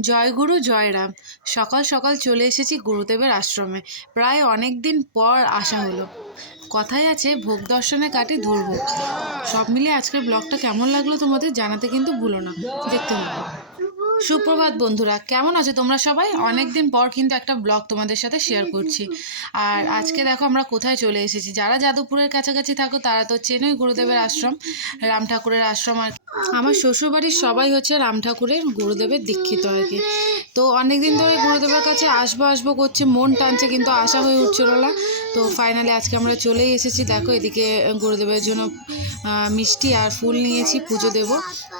জয় গুরু, জয় রাম। সকাল সকাল চলে এসেছি গুরুদেবের আশ্রমে। প্রায় অনেক দিন পর আসা হলো। কথাই আছে, ভোগ দর্শনে কাটে দুর্ভোগ সব মিলিয়ে আজকের ব্লগটা কেমন লাগল তোমাদের জানাতে কিন্তু ভুলো না। দেখতে হবে সুপ্রভাত বন্ধুরা, কেমন আছো তোমরা সবাই? অনেক দিন পর কিন্তু একটা ব্লগ তোমাদের সাথে শেয়ার করছি। আর আজকে দেখো আমরা কোথায় চলে এসেছি। যারা যাদবপুরের কাছাকাছি থাকো, তারা তো চেনই গুরুদেবের আশ্রম, রাম ঠাকুরের আশ্রম আর আমার শ্বশুরবাড়ির সবাই হচ্ছে রাম ঠাকুরের গুরুদেবের দীক্ষিত আর কি। তো অনেক দিন ধরে গুরুদেবের কাছে আসব আসব করছে, মন টানছে, কিন্তু আশা হয়ে উঠছিল না। তো ফাইনালি আজকে আমরা চলেই এসেছি। দেখো এদিকে গুরুদেবের জন্য মিষ্টি আর ফুল নিয়েছি, পুজো দেব।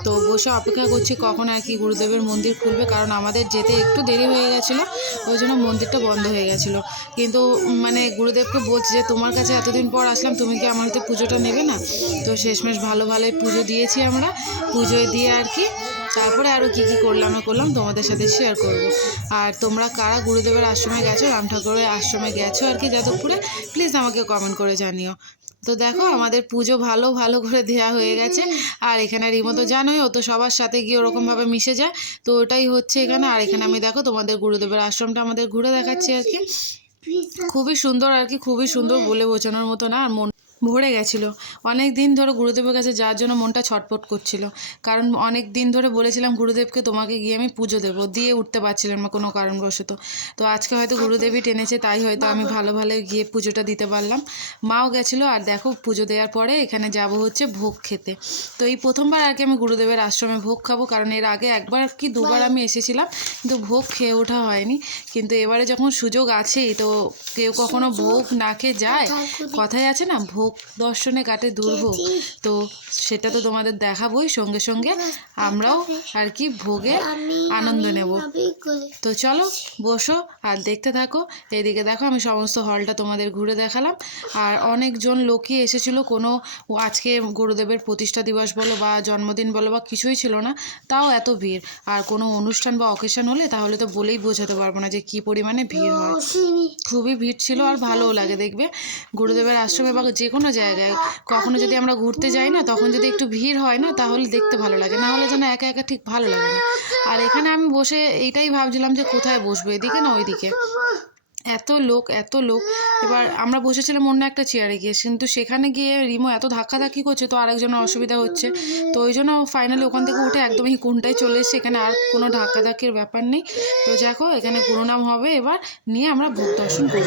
তো বসে অপেক্ষা করছি কখন আর কি গুরুদেবের মন্দির খুলবে, কারণ আমাদের যেতে একটু দেরি হয়ে গেছিল, ওই জন্য মন্দিরটা বন্ধ হয়ে গেছিল। কিন্তু মানে গুরুদেবকে বলছি যে, তোমার কাছে এতদিন পর আসলাম, তুমি কি আমার হাতে পুজোটা নেবে না? তো শেষমেশ ভালো ভালোই পুজো দিয়েছি আমরা। পুজো দিয়ে আর কি তারপরে আরও কী কী করলাম করলাম তোমাদের সাথে শেয়ার করব। আর তোমরা কারা গুরুদেবের আশ্রমে গেছো, রাম ঠাকুরের আশ্রমে গেছো আর কি যাদবপুরে প্লিজ আমাকে কমেন্ট করে জানিও। তো দেখো আমাদের পুজো ভালো ভালো করে দেওয়া হয়ে গেছে। আর এখানে রিমো তো জানোই, ও তো সবার সাথে গিয়ে ওরকমভাবে মিশে যায়। তো ওটাই হচ্ছে এখানে। আর এখানে আমি দেখো তোমাদের গুরুদেবের আশ্রমটা আমাদের ঘুরে দেখাচ্ছি আর কি। খুবই সুন্দর আর কি, খুবই সুন্দর বলে বোঝানোর মতো না। আর মন ভরে গেছিল। অনেক দিন ধরে গুরুদেবের কাছে যাওয়ার জন্য মনটা ছটফট করছিল। কারণ অনেক দিন ধরে বলেছিলাম গুরুদেবকে তোমাকে গিয়ে আমি পুজো দেবো। দিয়ে উঠতে পারছিলাম না কোনো কারণবশত। তো আজকে হয়তো গুরুদেবই টেনেছে তাই হয়তো আমি ভালো ভালো গিয়ে পুজোটা দিতে পারলাম। মাও গেছিল আর দেখো পুজো দেওয়ার পরে এখানে যাব হচ্ছে ভোগ খেতে। তো এই প্রথমবার আর কি আমি গুরুদেবের আশ্রমে ভোগ খাব কারণ এর আগে একবার কি দুবার আমি এসেছিলাম কিন্তু ভোগ খেয়ে ওঠা হয়নি। কিন্তু এবারে যখন সুযোগ আছেই তো কেউ কখনো ভোগ না খেয়ে যায় কথাই আছে না ভোগ দর্শনে কাটে দুর্ভোগ। তো সেটা তো তোমাদের দেখাবোই সঙ্গে সঙ্গে। আমরাও আর কি ভোগে আনন্দ নেব। তো চলো বসো আর দেখতে থাকো। এদিকে দেখো আমি সমস্ত হলটা তোমাদের ঘুরে দেখালাম। আর অনেকজন লোকই এসেছিল। কোনো আজকে গুরুদেবের প্রতিষ্ঠা দিবস বলো বা জন্মদিন বলো বা কিছুই ছিল না তাও এত ভিড়। আর কোনো অনুষ্ঠান বা অকেশন হলে তাহলে তো বলেই বোঝাতে পারব না যে কী পরিমাণে ভিড় হয়। খুবই ভিড় ছিল আর ভালোও লাগে দেখবে। গুরুদেবের আশ্রমে বা যে কোনো জায়গায়। কখনো যদি আমরা ঘুরতে যাই না, তখন যদি একটু ভিড় হয় না, তাহলে দেখতে ভালো লাগে। না হলে যেন একা একা ঠিক ভালো লাগে না। আর এখানে আমি বসে এইটাই ভাবছিলাম যে কোথায় বসবো, এদিকে না ওইদিকে। এত লোক এত লোক। এবার আমরা বসেছিলাম অন্য একটা চেয়ারে গিয়ে, কিন্তু সেখানে গিয়ে রিমো এত ধাক্কাধাক্কি করছে, তো আরেকজনের অসুবিধা হচ্ছে। তো ওই জন্য ফাইনালি ওখান থেকে উঠে একদমই কোনটায় চলে এসেছে। এখানে আর কোনো ধাক্কাধাক্কির ব্যাপার নেই। তো দেখো এখানে গুরুনাম হবে। এবার নিয়ে আমরা ভোগ দর্শন করব।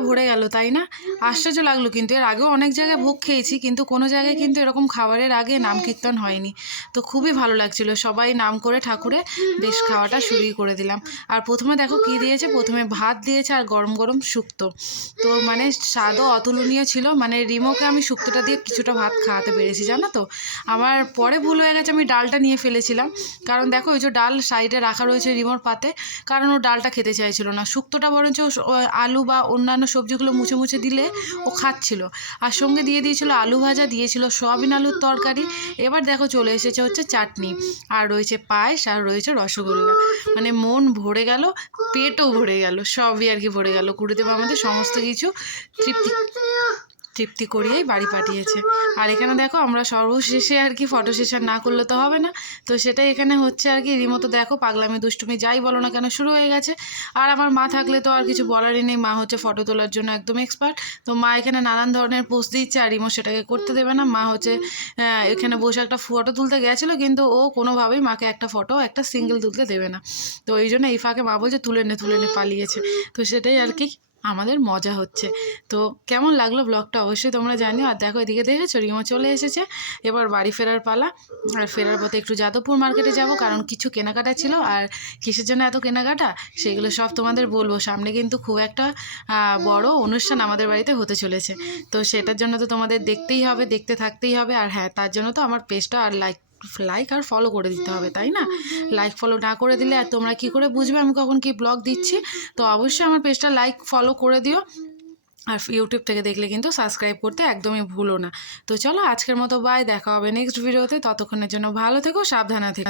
ভরে গেল তাই না? আশ্চর্য লাগল কিন্তু। এর আগেও অনেক জায়গায় ভোগ খেয়েছি, কিন্তু কোনো জায়গায় কিন্তু এরকম খাবারের আগে নাম কীর্তন হয়নি। তো খুবই ভালো লাগছিল। সবাই নাম করে ঠাকুরে বেশ খাওয়াটা শুরুই করে দিলাম। আর প্রথমে দেখো কী দিয়েছে? প্রথমে ভাত দিয়েছে আর গরম গরম শুক্তো। তো মানে স্বাদও অতুলনীয় ছিল। মানে রিমোকে আমি শুক্তোটা দিয়ে কিছুটা ভাত খাওয়াতে পেরেছি, জানো তো? আমার পরে ভুল হয়ে গেছে, আমি ডালটা নিয়ে ফেলেছিলাম। কারণ দেখো ওই যে ডাল সাইডে রাখা রয়েছে রিমোর পাতে, কারণ ও ডালটা খেতে চাইছিল না। শুক্তোটা বরঞ্চ আলু বা অন্যান্য সবজিগুলো মুছে মুছে দিলে ও খাচ্ছিল। আর সঙ্গে দিয়ে দিয়েছিল আলু ভাজা, দিয়েছিল সয়াবিন আলুর তরকারি। এবার দেখো চলে এসেছে হচ্ছে চাটনি। আর রয়েছে পায়েস, আর রয়েছে রসগোল্লা। মানে মন ভরে গেল, পেটও ভরে গেল, সবই আর কি ভরে গেল। গুরুদেব আমাদের সমস্ত কিছু তৃপ্তি তৃপ্তি করিয়েই বাড়ি পাঠিয়েছে। আর এখানে দেখো আমরা সর্বশেষে আর কি ফটো সেশন না করলে তো হবে না। তো সেটাই এখানে হচ্ছে আর কি রিমতো দেখো পাগলামি, দুষ্টুমি যাই বলো না কেন শুরু হয়ে গেছে। আর আমার মা থাকলে তো আর কিছু বলারই নেই। মা হচ্ছে ফটো তোলার জন্য একদম এক্সপার্ট তো মা এখানে নানান ধরনের পোস্ট দিচ্ছে আর রিমো সেটাকে করতে দেবে না। মা হচ্ছে এখানে বসে একটা ফটো তুলতে গেছিল কিন্তু ও কোনোভাবেই মাকে একটা ফটো একটা সিঙ্গেল তুলতে দেবে না। তো এই জন্য এই ফাঁকে মা বলছে, তুলে নে তুলে নে, পালিয়েছে। তো সেটাই আর কি আমাদের মজা হচ্ছে। তো কেমন লাগল ব্লগটা অবশ্যই তোমরা জানিও। আর দেখো, এদিকে দেখেছ? রিমো চলে এসেছে। এবার বাড়ি ফেরার পালা। আর ফেরার পথে একটু যাদবপুর মার্কেটে যাব, কারণ কিছু কেনাকাটা ছিল। আর কিসের জন্য এত কেনাকাটা? সেগুলো সব তোমাদের বলব। সামনে কিন্তু খুব একটা বড় অনুষ্ঠান আমাদের বাড়িতে হতে চলেছে। তো সেটার জন্য তো তোমাদের দেখতেই হবে, দেখতে থাকতেই হবে। আর হ্যাঁ তার জন্য তো আমার পেজটা আর লাইক লাইক আর ফলো করে দিতে হবে তাই না? লাইক ফলো না করে দিলে আর তোমরা কি করে বুঝবে? আমি কখন কি ব্লগ দিচ্ছি? তো অবশ্যই আমার পেজটা লাইক ফলো করে দিও। আর ইউটিউব থেকে দেখলে কিন্তু সাবস্ক্রাইব করতে একদমই ভুলো না। তো চলো আজকের মতো বাই দেখা হবে নেক্সট ভিডিওতে ততক্ষণের জন্য ভালো থেকো সাবধানে থেকো।